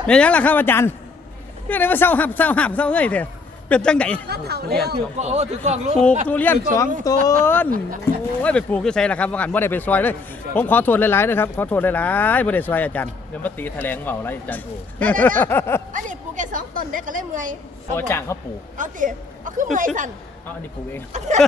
เนี่ยยังล่ะครับอาจารย์นี่อะไรมาเศร้าหับเอ้ยเถอะเป็นจังไหนเรียกถือกล้องลูกปลูกทุเรียน2 ต้นโอ้ยไปปลูกที่ไสล่ะครับว่ากันบ่ได้ไปซอยเลยผมขอโทษหลายๆนะครับขอโทษหลายๆบ่ได้ซอยอาจารย์เดี๋ยวมาตีแถลงเบาไรอาจารย์โอ้อันนี้ปลูกแค่2 ต้นเด็กก็เลยเมื่อยตัวจ้างเขาปลูกเอาติเอาขึ้นเมื่อยสั่นเอาอันนี้ปลูกเอง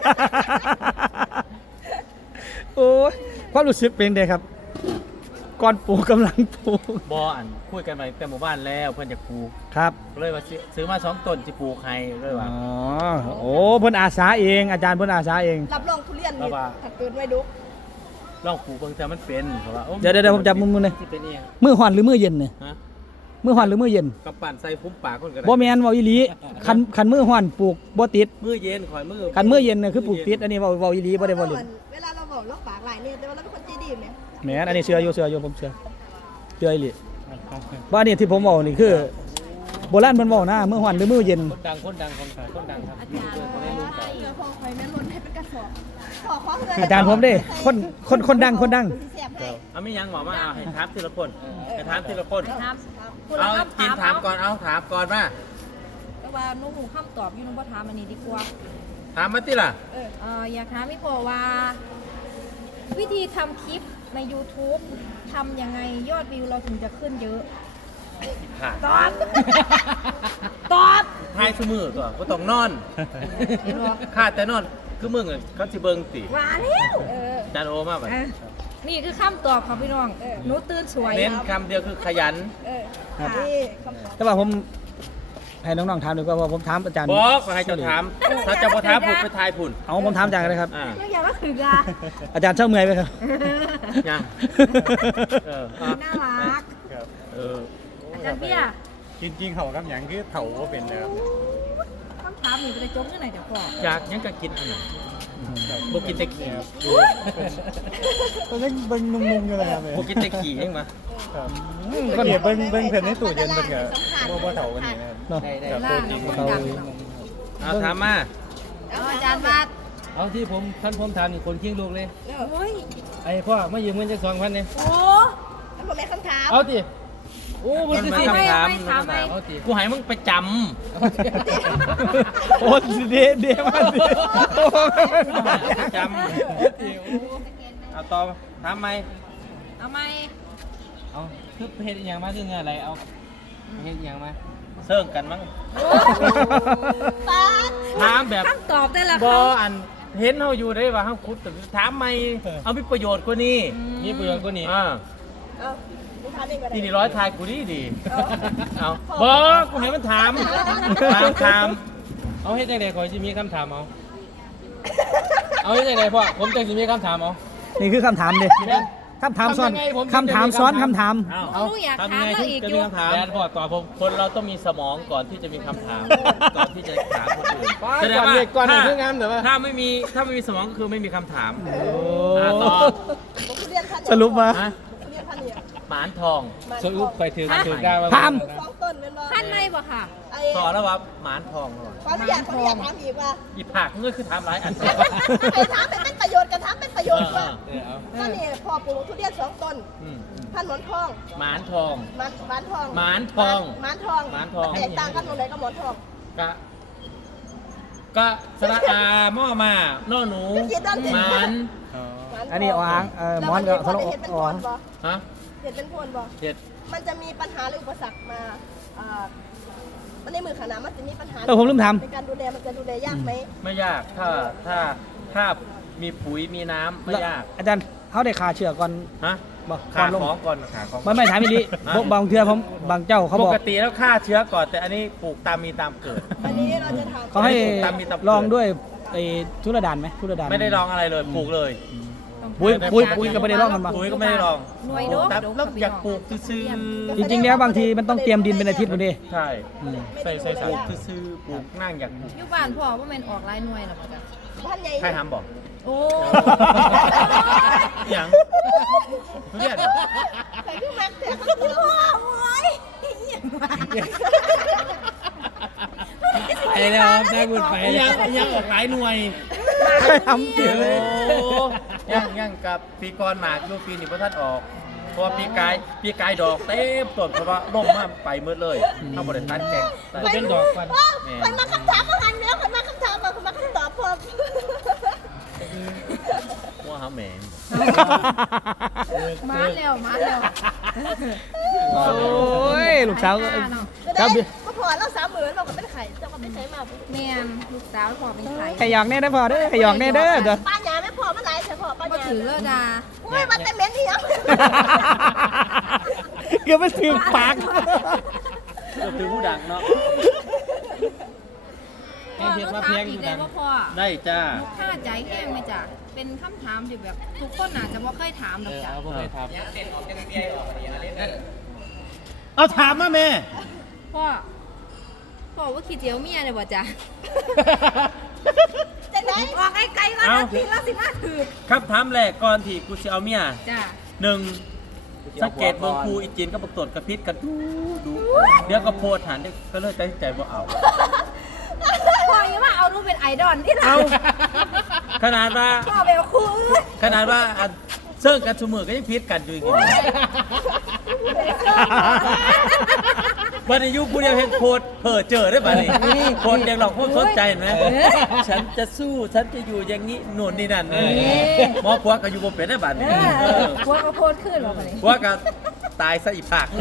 โอ้ยความรู้สึกเป็นไงครับก่อนปลูกกำลังปลูกบออันคุยกันมาแต่หมู่บ้านแล้วเพื่อนจะปลูกครับก็เลยว่าซื้อมา2 ต้นจะปลูกให้เลยอ๋ว่าอโอ้เพิ่นอาสาเองอาจารย์เพิ่นอาสาเองรับรองทุเรียนนี่ถ้าเกิดไม่ดุลองปลูกเบิ่งแต่มันเป็นเพราะว่าเดี๋ยวผมจับมือเลยที่เป็นเองมือห่อนหรือมือเย็นเนี่ยฮะมือห่อนหรือมือเย็นกับปั่นใส่พุ่มปากคนกันบ่แม่นเว้าอีหลีคันมือห่อนปลูกบ่ติดมือเย็นข่อยมือคันมือเย็นน่ะคือปลูกติดอันนี้เว้าอีหลีบ่ได้เว้าเล่นเวลาเราบอกเราปากหลายเนี่ยแต่ว่าเราเป็นคนใจดีไหมแหมอันนี้เชื่ออยู่ผมเชื่ออีหลีว่านี่ที่ผมเว้านี่คือโบราณเพิ่นเว้านะมือห่อนหรือมือเย็นคนดังของขายคนดังครับอยู่ด้วยคนได้รู้กันเดี๋ยวพอคอยแม่ล้นให้เป็นกระสอบขอขอเงินอาจารย์ผมเด้คนดังเสียบให้เอาไม่ยังหมอมาเอาให้ถามทีละคนให้ถามทีละคนครับเอากินถามก่อนเอาถามก่อนมาแต่ว่าหนูหูคำตอบอยู่หนูบ่ถามอันนี้ดีกว่าถามมาติล่ะอยากถามพี่ปอว่า วิธีทำคลิปใน YouTube ทำยังไงยอดวิวเราถึงจะขึ้นเยอะผ่านตอบ ตอบทายสมือตัวก็ต้องนอนเห็นบ่ข้าแต่นอนคือมึงอ่ะเขาสิเบิ่งติว่าแล้วจานโอมาไปนี่คือคำตอบของพี่น้องหนูตื่นสวยเน้นคำเดียวคือขยันครับนี่คำตอบแต่ว่าผมให้น้องๆถามดีกว่าผมถามอาจารย์บอกให้เจ้าถาม ถ้าเจ้าบ่ถามผูกไปทายผุ่นเอาผมถามอาจารย์กันเลยครับไม่อยากว่าถึงอ่ะอาจารย์เช่าเมื่อยไหมครับยังเออน่ารักเอออาจารย์เบี้ยจริงๆเขากับอย่างคือเถาก็เป็นนะครับคำถามนี่จะได้จบที่ไหนเดี๋ยวก่อนอยากยังก็กินอันนั้นบ่กินแต่ขี้ตอนนี้เบิ้งนุ่มๆอยู่เลยครับบ่กินแต่ขี้ยังมาก็เดี๋ยวเบิ้งเพิ่นในตู้เย็นเพิ่นก็บ่เถากันนี่นะครับเนาะกับล่าตัวงจริงคนดังเนาะเอาถามมาเอาอาจารย์มาเอาที่ผมถามนี่คนเคียงลูกเลยโอ้ยไอ้พ่อมายืมเงินจาก2,000เนี่ยโอ้มันบอกแม่คำถามเอาติโอ้มันคือมันสิคำถามไม่ถามไม่เอาติกูให้มึงไปจโอ้เดมาสิโอ้ำจำเอาต่อถามไหมเอาไหมเอาคือเฮ็ดอหย่างมาคือเงินอะไรเอาเฮ็ดอหย่างมาเซิร์งกันมั้งป้าถามแบบคำตอบได้ละบออันเห็นเขาอยู่ได้ว่าเขาคุดแต่ถามไม่เอามีประโยชน์กว่านี้มีประโยชน์กว่านี้อ่าเอาลูกค้าเองก็ได้ทีนี้ร้อยทายกูดีเอาบอกูให้มันถามถามเอาเฮ็ดจังได๋ขอยสิมีคำถามเอาเฮ็ดจังได๋พ่อผมจังสิมีคำถามเอานี่คือคำถามดิคำถามซ้อนทำยังไงผมคำถามซ้อนคำถามเอาหนูอยากทำถายัมงไงเราที่อีกจะอมียู่คำถามแดนพ่อตอบผมคนเราต้องมีสมองก่อนที่จะมีคำถาม ก่อนที่จะถามคนอื่นป้าแสดงก่อนว่าเด็กก่อนถ้าคืองามแต่ว่าถ้าไม่มีสมองก็คือไม่มีคำถามโอ้ต่อผมทุเรียนพันสรุปมาฮะทุเรียนพันเนี่ยหมานทองสรุปไปถึงได้ว่าถาม 2 ต้นเป็นบ่ท่านในบ่ค่ะไอ้ต่อแล้วว่าหมานทองแล้วว่ะขออนุญาตถามอีกว่าอีผักนี่คือทำร้ายอันไอ้ถามเป็นประโยชน์กับถามเป็นประโยชน์ว่าเอาถ้านี่พอปลูกทุเรียน2 ต้นอืมพันหมอนทองหมานทองหมานทองหมานทองหมานทองหมานทองแตกต่างกันตรงไหนกับหมอนทองก็สระอาหม้อมาหน้อหนูหมานอันนี้อ่างหมอนกับสโลเห็ดเป็นพอ่อนนบ่ฮะเห็ดเป็นพนบ่เห็ดมันจะมีปัญหาหรืออุปสรรคมามันในมือขนาดมันจะมีปัญหาผมลืมถามในการดูแลมันจะดูแลยากไหมไม่ยากถ้ามีปุ๋ยมีน้ำไม่ยากอาจารย์เขาได้ขาเชือกก่อนฮะบอกขาลงของก่อนขาของไม่ถามอีหลีพวกบางเทื่อผมบางเจ้าเขาปบอกกติแล้วฆ่าเชื้อก่อนแต่อันนี้ปลูกตามมีตามเกิดอันนี้เราจะถามเขาให้ตามมีตามเกิดลองด้วยไอ้ทุรดานไหมทุรดานไม่ได้ลองอะไรเลยปลูกเลยปุ๋ยก็ไม่ได้ลองกันมาปุ๋ยก็ไม่ได้ลองหน่วยโดแต่แล้วอยากปลูกซื้อจริงๆแล้วบางทีมันต้องเตรียมดินเป็นอาทิตย์หมดดิๆใช่ใส่ปลูกซื้อๆปลูกนั่งอยากปลูกอยู่บ้านพ่อว่าแม่นออกหลายหน่วยแล้วบ่จ้ะบ้านใหญ่ใครทำบอกโอ้อย่างทุเรียนใส่เครื่องแม็กแต่ข้างตัวไปแล้วได้บุญไปยังออกหลายหน่วยทำเกี่ยวเลยยังกับปีกรหมากลูกปีนี้พระท่านออกเพราะว่าปีกายดอกเต็มต้นเพราะว่าร่มมาไปมืดเลยเข้าบริษัทแกงจะเป็นดอกฟันคนมาคำถามมาหันแล้วคนมาคำถามมาคนมาคำตอบพร้อมว่าหาแหมงมาแล้วมาแล้วโอ้ยลูกสาวก็คได้รับก็พอเรา30,000เราก็เป็นไข่จะก็ไม่ใช้มาแม่นลูกสาวพอเป็นไข่ขยอกแน่ได้อพอเด้อขยอกแน่เด้อเด้อป้าหยาไม่พอเมื่อไหร่แต่พอป้าหบ่ยาถือแล้วดาอุ้ยมันแต่เหม็นนี่ยังเกือบไม่ถึงปากก็คือผู้ดังเนาะแห้งเทียบมาเพียงอยู่ได้ดังบ่พอได้จ้าค่าใจแห้งไหมจ๊ะเป็นคำถามที่แบบ ทุกคนอาจจะบ่เคยถามหรอกจ้ะเอาพวกไปทเอาถามมาแม่พ่อว่าขี้เจียวเมียเลยบ่จ๊ะจะไหนออกไกลๆว่านาทีละ15ถือครับถามแรกก่อนที่กูจะเอาเมียจ้ะหนึ่งสังเกตเมืองครูอีจีนก็ประตรวจกระพิษกันดูเดี๋ยวก็โพสหันก็เลยตัดสินใจว่าเอาพ่อยังว่าเอาหนูเป็นไอดอลที่ไหนเอาขนาดว่าพ่อแบบครูอื่นขนาดว่าอันเซิร์งกันชูมือก็ยังพิษกันอยู่อีกวันอายุผู้เดียวเห็นโพสเผลอเจอได้ป่ะนี่โพสเด็กหลอกพวกสนใจเห็นไหมฉันจะสู้ฉันจะอยู่อย่างนี้หนุนนี่นั่นหมอผัวก็อยู่บนเป็นได้ป่ะนี่พวกเขาโพสต์ขึ้นหรอปะเนี่ยผัวก็ตายซะอีกผัก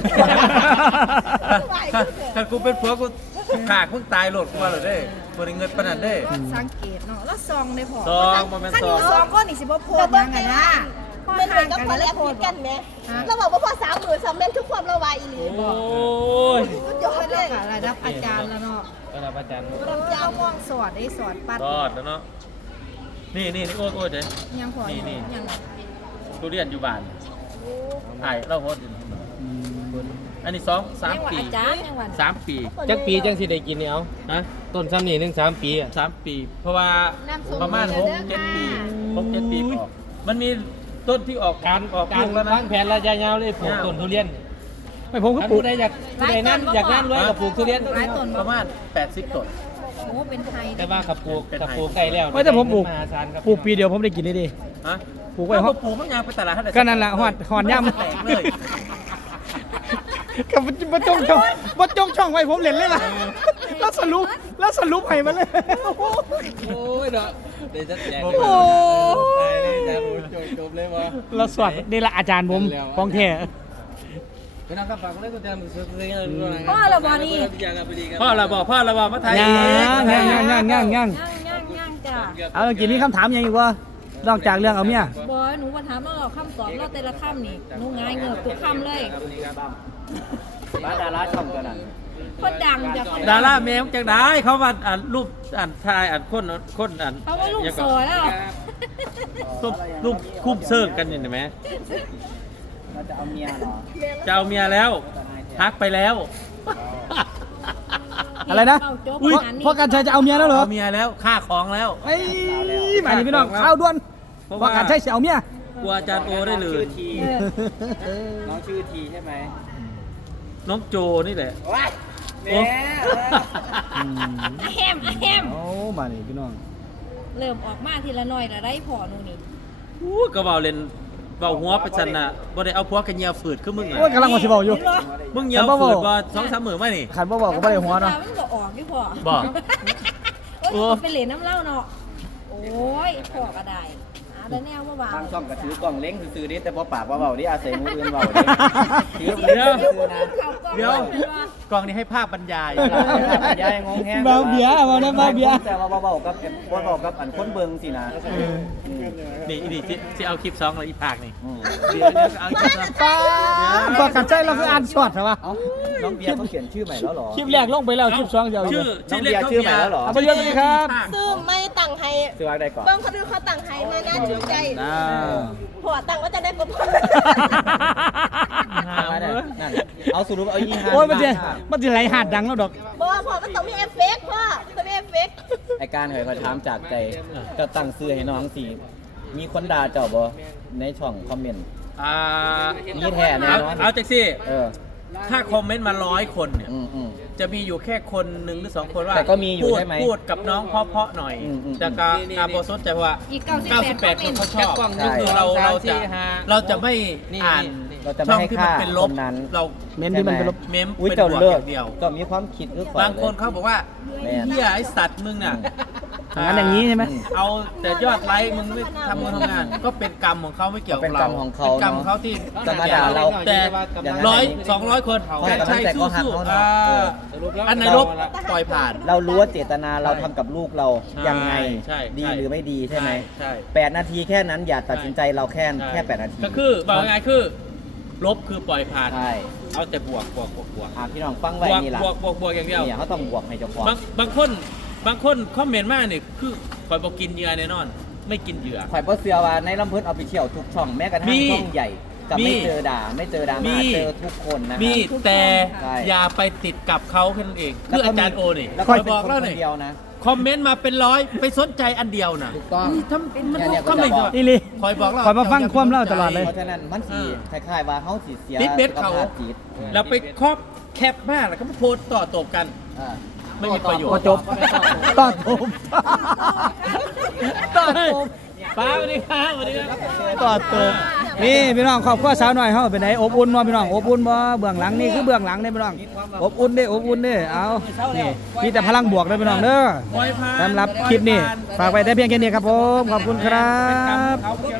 ถ้ากูเป็นผัวกูขาดเพิ่งตายโหลดกูมาเลยเด้บริเงินปนันเด้ก็สังเกตเนาะแล้วซองได้พอซองบ่แม่นขั้นซอองยู่ซองก็นี่สิบ่โพสต์ยังไงนะพ่อมันเหมืห่าอนงกับกันพอแล้แล้ว วโพพิสดต์กันไหมเราบอกว่าพอ30,000เมนทุกความระวายอีหลีโอ้ยสุดยอดเลยค่ะระดับอาจารย์แล้วเนาะำระดับอาจารย์เราม่วงสอดได้สอดปัดรอดแล้วเนาะนี่โอ้ยเด้ยังพอนี่ยังทุเรียนอยู่บ้านถ่ายเล่าโพสต์อยู่อันนี้3 ปีอาจารย์ยังวัน 3 ปีจักปีจังสิได้กินเนี่ยเอานะต้นซ้ำนี่1 3 ปีอ่ะ 3 ปี เพราะว่าประมาณ6-7 ปี6-7 ปีออกมันมีต้นที่ออกการออกการลูกแล้วนะวางแผนระยะยาวเลยปลูกต้นทุเรียนไม่ผมก็ถ้าปลูผู้กใดอยากผู้ใดนั่นอยากนั่นรวยก็ปลูกทุเรียนหลายต้นประมาณ80 ต้นโอ้เป็นไทยแต่ว่าขับปลูกขับปลูกใกล้แล้วไม่แต่ผมปลูกมหาศาลครับปลูกปีเดียวผมได้กินได้ดีฮะปลูกไว้เขาปลูกมันยางไปตลาดเท่าไหร่ก็นั่นแหละหอดย่ำแตกเลยกับบ่จงช่องไว้ผมเล่นเลยล่ะแล้วสรุปให้มันเลยโอ้ยเนาะเดี๋ยวจะแจกโอ้ตายเลยจะจบเลยวะแล้วสวดนี่ละอาจารย์ผมของแท้ไปนั่งกับฝากเลยก็จะมึงซื้อเรื่องอะไรพ่อเราบอนี่พ่อเราบอกมาไทยย่างย่างจ้ะเอากินนี่คำถามยังอีกวะนอกจากเรื่องเอาเมียบอยหนูมาถามเราคำตอบเราแต่ละคำนี่หนูง่ายเงือบทุกคำเลยบ้านดาราช่องตัวนั้นคนดังจากดาราแมวจังได้เขาว่าอ่านรูปอ่านชายอ่านคนอ่านเพราะว่าลูกโซแล้วรูปคุ้มเซิร์ฟกันเห็นไหมเราจะเอาเมียเหรอจะเอาเมียแล้วทักไปแล้วอะไรนะเพราะการชัยจะเอาเมียแล้วเหรอเอาเมียแล้วค่าของแล้วไอ้มาดิพี่น้องข้าวด้วนเพราะการชัยจะเอาเมียกลัวอาจารย์โอได้เลยน้องชื่อทีใช่ไหมน้องโจนี่แหละว้ายโอ้แฮมโอ้มาดิพี่น้องเริ่มออกมาทีละหน่อยละได้พอหนูนี่ก็เบาเล่นเบาหัวไปชันน่ะบ่ได้เอาพวกกันเงียฝืดขึ้นมึงอ่ะโอ้ยกำลังมาสิบอกอยู่มึงเงียฝืดว่า2-3 มื้อมานี่ขันบ่บอกก็บ่ได้หัวเนาะมันก็ออกอยู่พอบอกโอ้ยเป็นเหรียญน้ำเหล้าเนาะโอ้ยพอกระไดแล้วแนวว่าบ้าทางช่องก็ถือกล่องเล้งซื้อๆดิแต่พอปากว่าเบาดิอาศัยมืออื่นเบาดิถือเดี๋ยวซื้อนะเดี๋ยวกล่องนี้ให้ภาพบรรยายยายงงแฮงเบาเบียร์เอานะเบาเบียร์แต่ว่าเบาๆกับเบาๆกับอันคนเบิ่งสินะนี่จะเอาคลิป2เลยอีภาคนี่เดี๋ยวเอาคลิป2 ป้าพอการชัยเราคืออ่านช็อตเหรอวะเอ้าน้องเบียร์เขาเขียนชื่อใหม่แล้วเหรอคลิปแรกลงไปแล้วคลิป2จะเอาอยู่น้องเบียร์ชื่อใหม่แล้วเหรอเอาไปเยอะเลยครับซึ่งไม่ตั้งให้ชื่อว่าใดก่อนเบิ้งเขาดูเขาตั้งให้มาน่าชื่นใจ ผัวตั้งว่าจะได้กบนั่นเอาสรุปเอายี่ห้าโอ้ยมันจะไหลหาดดังแล้วดอกบ่พ่อมันต้องมีเอฟเฟกต์พ่อต้องมีเอฟเฟกต์ไอการเหยพอถามจากใจเจะตั้งซื้อให้น้องสิมีคนด่าเจ้าบ่ในช่องคอมเมนต์ นี่แท้แน่นอนเอาจากสิเออถ้าคอมเมนต์มา100 คนเนี่ยอืมจะมีอยู่แค่คน1 หรือ 2 คนว่าแต่ก็มีอยู่ใช่ไหมพูดกับน้องเพราะๆหน่อยอืมแต่ก็อาโบสนใจว่าอีก 98 คนเขาชอบกล้องก็คือเราจะไม่นี่อ่านนี่เราจะช่ไม่องให้ที่ค่ามันเป็นลคบนนั้นเราเม้นที่มันเป็นลบเม้มอุ้ยเป็นเจ้าบวกเลิอก ย่างเดียวก็มีความคิดคือข่อยบางคนเขาบอกว่าแม่นเฮียไอสัตว์มึงน่ะอย่างนั้นอย่างนี้ใช่ไหมเอาแต่ยอดไลค์มึงไม่ทำงาน ก็เป็นกรรมของเขาไม่เกี่ยวเป็กับนเรากรรมของเขาเป็นกรรมของเขาที่จะมาด่าเราแต่อย่างนั้น 100-200 คนให้กำลังใจเขาหักเขาเนอะอันไหนลบปล่อยผ่านเรารู้ว่าเจตนาเราทำกับลูกเราใช่ยังไงใช่ดีใช่หรือไม่ดีใช่ไหมใช่ 8 นาทีแค่นั้นอย่าตัดสินใจเราแค่8 นาทีก็คือบอกยังไงคือ ลบคือปล่อยผ่านใช่เอาแต่บวกพี่น้องฟังไว้นี่ล่ะบวกอย่างเดียวเนี่ยเขาต้องบวกให้เจ้าของบางคนคอมเมนต์มากเนี่ยคือคอยบอกกินเหยื่อแน่นอน ไม่กินเหยื่อข่อยบ่เชื่อว่าในลำเพิ่นเอาไปเที่ยวทุกช่องแม้กระทั่งมีช่องใหญ่จะไม่เจอด่าไม่เจอดราม่าเจอทุกคนนะมีแต่ใช่อย่าไปติดกับเขาแค่นั้นเอง คืออาจารย์โอนี่แล้วคก็อยเป็นบอกคนแล้วคนนี่เดียวนะคอมเมนต์มาเป็นร้อยไปสนใจอันเดียวนะถูกต้องทำมันเนี่ยคอมเมนต์ก็จะบอกอีหลีคอยบอกเราคอยมาฟังความเล่าตลอดเลยเพราะฉะนั้นมันสิคล้ายๆว่าเฮาสิเสียติดเบ็ดเขาสุขภพจิตเราไปครอบแคปมากแล้วก็มาโพสต์ต่อตบกันอ่าไม่มีประโยชน์พอจบต่อจบต่อจบป้าสวัสดีครับสวัสดีครับต่อจบนี่พี่น้องครอบครัวสาวหน่อยเฮาเป็นไหนอบอุ่นบ่พี่น้องอบอุ่นบ่เบื้องหลังนี่คือเบื้องหลังเด้พี่น้องอบอุ่นเด้อบอุ่นเด้เอานี่มีแต่พลังบวกเด้อพี่น้องเด้อปล่อยผ่านสำหรับคลิปนี้ฝากไว้แต่เพียงแค่นี้ครับผมขอบคุณครับเขา